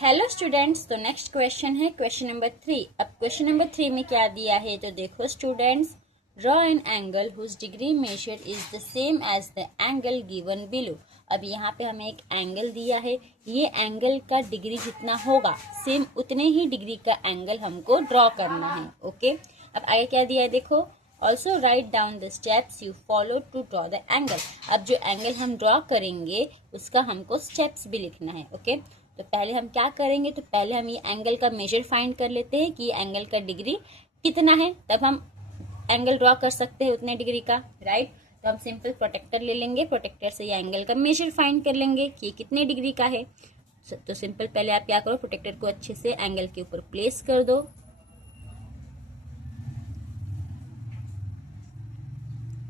Hello students, तो next question है question number 3। अब क्वेश्चन नंबर 3 में क्या दिया है तो देखो students, draw an angle whose degree measure is the same as the angle given below. अब यहाँ पे हमें एक एंगल दिया है, ये एंगल का डिग्री जितना होगा सेम उतने ही डिग्री का एंगल हमको ड्रॉ करना है। ओके, अब आगे क्या दिया है देखो, also write down the steps you follow to draw the angle. अब जो एंगल हम ड्रॉ करेंगे उसका हमको स्टेप्स भी लिखना है। ओके, तो पहले हम क्या करेंगे, तो पहले हम ये एंगल का मेजर फाइंड कर लेते हैं कि ये एंगल का डिग्री कितना है, तब हम एंगल ड्रॉ कर सकते हैं उतने डिग्री का। राइट, तो हम सिंपल प्रोटेक्टर ले लेंगे, प्रोटेक्टर से ये एंगल का मेजर फाइंड कर लेंगे कि ये कितने डिग्री का है। तो सिंपल पहले आप क्या करो, प्रोटेक्टर को अच्छे से एंगल के ऊपर प्लेस कर दो।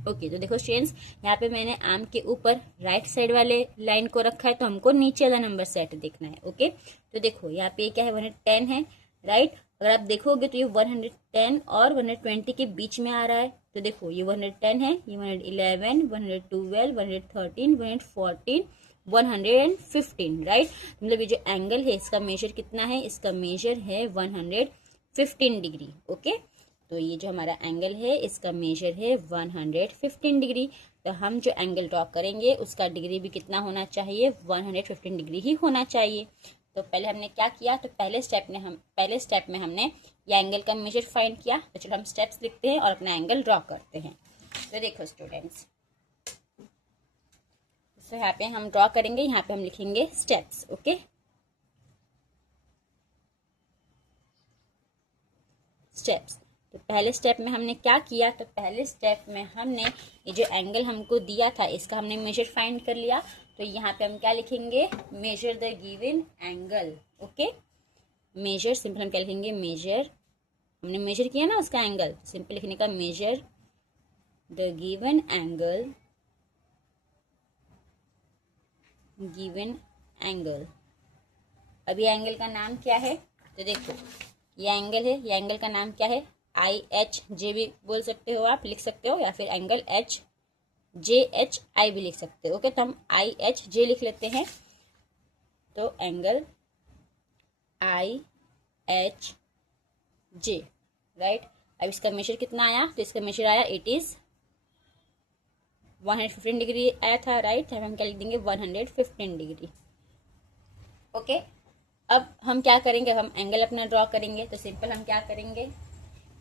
ओके, तो देखो स्टूडेंट्स, यहाँ पे मैंने आर्म के ऊपर राइट साइड वाले लाइन को रखा है, तो हमको नीचे वाला नंबर सेट देखना है। ओके, तो देखो यहाँ पे क्या है, 110 है। राइट, अगर आप देखोगे तो ये 110 और 120 के बीच में आ रहा है। तो देखो ये 110 है, ये 111, 112, 113, 114, 115। राइट, मतलब ये जो एंगल है इसका मेजर कितना है, इसका मेजर है 115 डिग्री। ओके, तो ये जो हमारा एंगल है इसका मेजर है 115 डिग्री। तो हम जो एंगल ड्रॉ करेंगे उसका डिग्री भी कितना होना चाहिए, 115 डिग्री ही होना चाहिए। तो पहले हमने क्या किया, तो पहले स्टेप में हमने ये एंगल का मेजर फाइंड किया। तो चलो हम स्टेप्स लिखते हैं और अपना एंगल ड्रॉ करते हैं। तो देखो स्टूडेंट्स, तो यहाँ पे हम ड्रॉ करेंगे, यहाँ पे हम लिखेंगे स्टेप्स। Okay, steps. तो पहले स्टेप में हमने क्या किया, तो पहले स्टेप में हमने ये जो एंगल हमको दिया था इसका हमने मेजर फाइंड कर लिया। तो यहाँ पे हम क्या लिखेंगे, measure the given angle. Okay, measure simple हम क्या लिखेंगे, मेजर, हमने मेजर किया ना उसका एंगल, सिंपल लिखने का major the given angle, given angle. अब ये एंगल का नाम क्या है, तो देखो ये एंगल है, ये एंगल का नाम क्या है, IHJ भी बोल सकते हो, आप लिख सकते हो, या फिर एंगल HJHI भी लिख सकते हो। ओके, तो हम IHJ लिख लेते हैं। तो एंगल IHJ। राइट, अब इसका मेजर कितना आया, तो इसका मेजर आया, इट इज 115 डिग्री आया था। राइट, हम क्या लिख देंगे, 115 डिग्री। ओके, अब हम क्या करेंगे, हम एंगल अपना ड्रॉ करेंगे। तो सिंपल हम क्या करेंगे,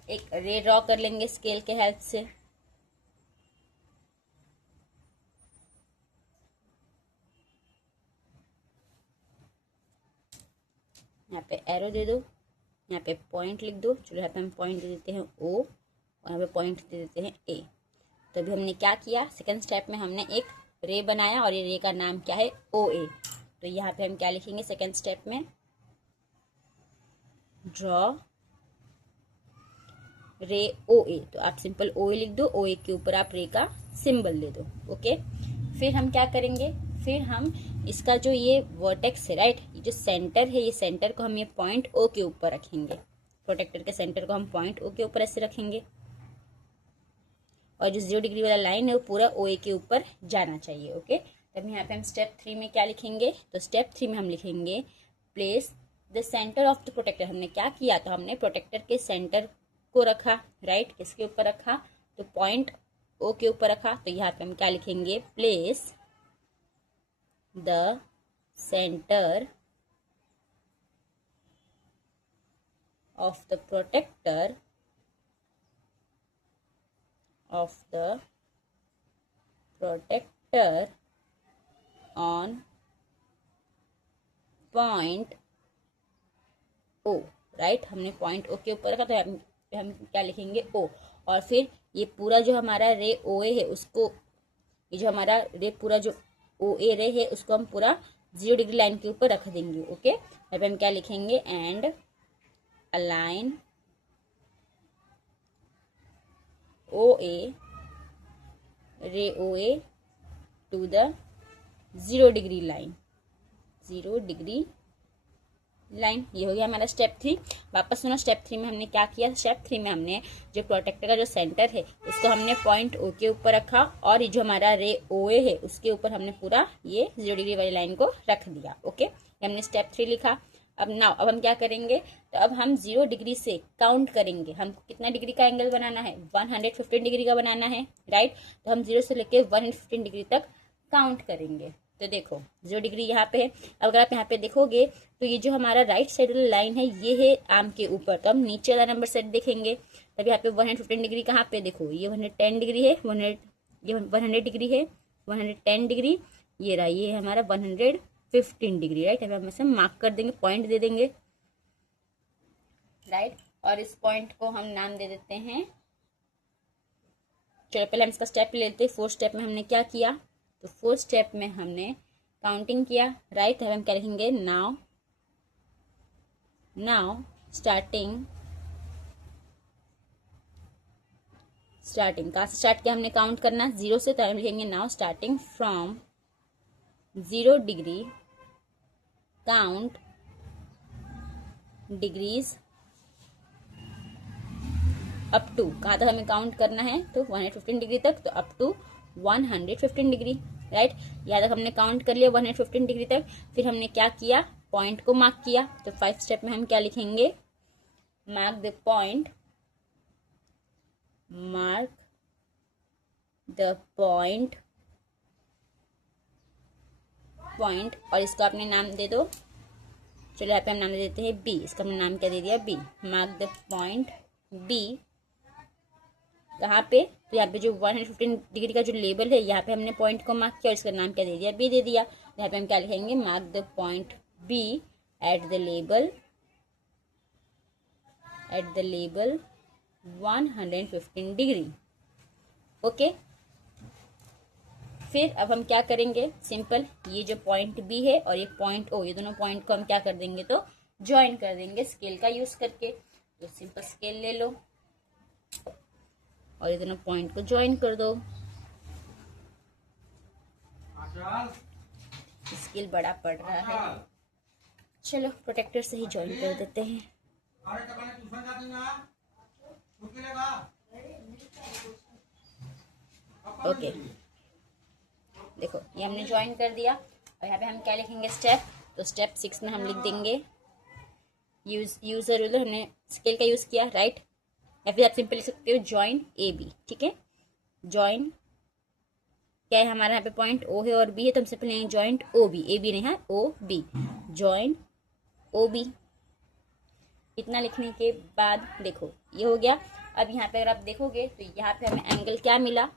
एक रे ड्रॉ कर लेंगे स्केल के हेल्प से। यहाँ पे एरो दे दो, यहाँ पे पॉइंट लिख दो। चलो यहाँ पे हम पॉइंट दे देते हैं O और यहाँ पे पॉइंट दे देते हैं A। तो अभी हमने क्या किया, सेकंड स्टेप में हमने एक रे बनाया और ये रे का नाम क्या है, OA। तो यहाँ पे हम क्या लिखेंगे सेकंड स्टेप में, ड्रॉ रे OA। तो आप सिंपल OA लिख दो, OA के ऊपर आप रे का सिंबल दे दो। ओके, फिर हम क्या करेंगे, फिर हम इसका जो ये वर्टेक्स है, राइट, ये जो सेंटर है, ये सेंटर को हम ये पॉइंट O के ऊपर रखेंगे। प्रोटेक्टर के सेंटर को हम पॉइंट O के ऊपर ऐसे रखेंगे और जो 0 डिग्री वाला लाइन है वो पूरा OA के ऊपर जाना चाहिए। ओके, तब यहाँ पे हम स्टेप 3 में क्या लिखेंगे, तो स्टेप 3 में हम लिखेंगे place the centre of the protractor. हमने क्या किया, तो हमने प्रोटेक्टर के सेंटर को रखा। राइट, किसके ऊपर रखा, तो पॉइंट O के ऊपर रखा। तो यहाँ पे हम क्या लिखेंगे, place the centre of the protractor on point O। Right, हमने पॉइंट O के ऊपर रखा, तो हम क्या लिखेंगे, O। और फिर ये पूरा जो हमारा रे OA है उसको, ये जो हमारा रे पूरा जो OA रे है उसको हम पूरा 0 डिग्री लाइन के ऊपर रख देंगे। ओके, यहाँ पे हम क्या लिखेंगे, and align OA ray OA to the 0 degree line, 0 degree line. ये हो गया हमारा स्टेप 3। वापस सुनो, स्टेप 3 में हमने क्या किया, स्टेप 3 में हमने जो प्रोटेक्टर का जो सेंटर है उसको हमने पॉइंट O के ऊपर रखा और ये जो हमारा रे OA है उसके ऊपर हमने पूरा ये 0 डिग्री वाली लाइन को रख दिया। ओके, हमने स्टेप 3 लिखा। अब हम क्या करेंगे, तो अब हम 0 डिग्री से काउंट करेंगे। हमको कितना डिग्री का एंगल बनाना है, 115 डिग्री का बनाना है, राइट। तो हम 0 से लेके 115 डिग्री तक काउंट करेंगे। तो देखो 0 डिग्री यहाँ पे है। अब अगर आप यहाँ पे देखोगे तो ये जो हमारा राइट साइड वाला लाइन है ये है आर्म के ऊपर, तो हम नीचे वाला नंबर सेट देखेंगे। तब यहाँ पे 115 डिग्री कहाँ पे, देखो ये 110 डिग्री है, 100 डिग्री है, 110 डिग्री, ये रहा, ये हमारा 115 डिग्री, राइट। अब हम इसे मार्क कर देंगे, पॉइंट दे देंगे, राइट। और इस पॉइंट को हम नाम दे देते हैं, चलो पहले हम इसका स्टेप लेते हैं। 4th स्टेप में हमने क्या किया, तो 4th स्टेप में हमने काउंटिंग किया, राइट। अब हम क्या लिखेंगे, नाउ स्टार्टिंग कहाँ से स्टार्ट किया हमने काउंट करना, 0 से। तो हम लिखेंगे now starting from 0 degree count degrees up to, कहाँ तक हमें काउंट करना है, तो 115 डिग्री तक, तो अप टू 115 डिग्री, राइट। यहाँ तक हमने काउंट कर लिया 115 डिग्री तक। फिर हमने क्या किया, पॉइंट को मार्क किया। तो 5th स्टेप में हम क्या लिखेंगे, मार्क द पॉइंट, पॉइंट, और इसको आपने नाम दे दो, चलो यहाँ पे हम नाम दे देते हैं बी। इसका हमने नाम क्या दे दिया, B. Mark the point B, कहाँ पे, तो यहाँ पे जो 115 डिग्री का जो लेबल है यहाँ पे हमने पॉइंट को मार्क किया और इसका नाम क्या दे दिया, बी दे दिया। यहाँ पे हम क्या लिखेंगे, mark the point B at the label 115 degree, okay. फिर अब हम क्या करेंगे, सिंपल, ये जो पॉइंट बी है और ये पॉइंट ओ, ये दोनों पॉइंट को हम क्या कर देंगे, तो ज्वाइन कर देंगे स्केल का यूज करके। तो सिंपल स्केल ले लो और ये दोनों पॉइंट को ज्वाइन कर दो। स्केल बड़ा पड़ रहा है, चलो प्रोटेक्टर से ही ज्वाइन कर देते हैं। ओके, देखो ये हमने ज्वाइन कर दिया। और यहाँ पे हम क्या लिखेंगे, स्टेप, तो स्टेप 6 में हम लिख देंगे यूजर रूलर, हमने स्केल का यूज किया, राइट। या फिर आप सिंपल लिख सकते हो ज्वाइन ए बी, ठीक है। ज्वाइन क्या है, हमारा यहाँ पे पॉइंट ओ है और बी है, तो हम सिंपल लेंगे joint O B, A B नहीं है, O B, join O B. इतना लिखने के बाद देखो ये हो गया। अब यहाँ पे अगर आप देखोगे तो यहाँ पे हमें एंगल क्या मिला,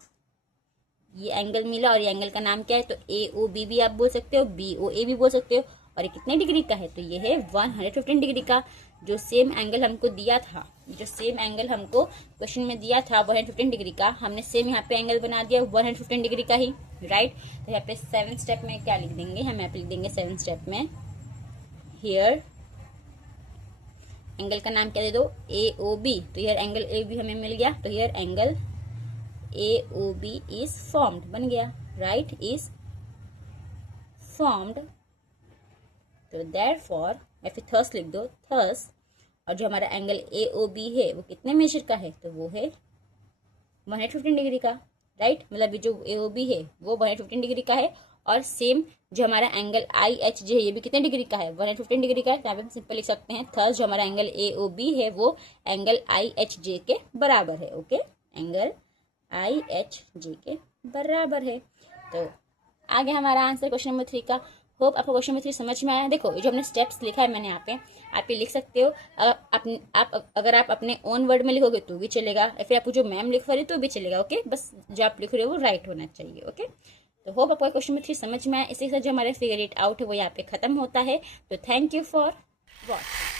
ये एंगल मिला, और ये एंगल का नाम क्या है, तो ए ओ बी भी आप बोल सकते हो, बी ओ ए भी बोल सकते हो। और ये कितने डिग्री का है, तो ये है 115 डिग्री का। जो सेम एंगल हमको दिया था, जो सेम एंगल हमको क्वेश्चन में दिया था 115 डिग्री का, हमने सेम यहाँ पे एंगल बना दिया 115 डिग्री का ही, राइट। तो यहाँ पे 7th स्टेप में क्या लिख देंगे, हम यहाँ पे लिख देंगे 7th स्टेप में, हियर एंगल का नाम क्या दे दो, ए ओ बी। तो हियर एंगल ए बी हमें मिल गया, तो here angle A O B is formed, बन गया, राइट, इज फॉर्म्ड। तो देयरफॉर या फिर थस लिख दो, थस। और जो हमारा एंगल ए ओ बी है वो कितने मेजर का है, तो वो है 115 डिग्री का, राइट। मतलब जो ए ओ बी है वो 115 डिग्री का है। और सेम जो हमारा एंगल आई एच जे है ये भी कितने डिग्री का है, 115 डिग्री का है। यहाँ पे हम सिंपल लिख सकते हैं थस जो हमारा एंगल ए ओ बी है वो एंगल आई एच जे के बराबर है, okay, angle I H J के बराबर है। तो आगे हमारा आंसर क्वेश्चन नंबर 3 का। होप आपको क्वेश्चन नंबर 3 समझ में आया। देखो ये जो हमने स्टेप्स लिखा है मैंने यहाँ पे, आप ये लिख सकते हो। अगर आप अपने ओन वर्ड में लिखोगे तो भी चलेगा, या फिर आपको जो मैम लिख रही तो भी चलेगा, ओके। बस जो आप लिख रहे हो वो राइट होना चाहिए, ओके। तो होप आपको क्वेश्चन नंबर 3 समझ में आया। इसी के साथ जो हमारा फिगर इट आउट है वो यहाँ पे खत्म होता है। तो थैंक यू फॉर वॉचिंग।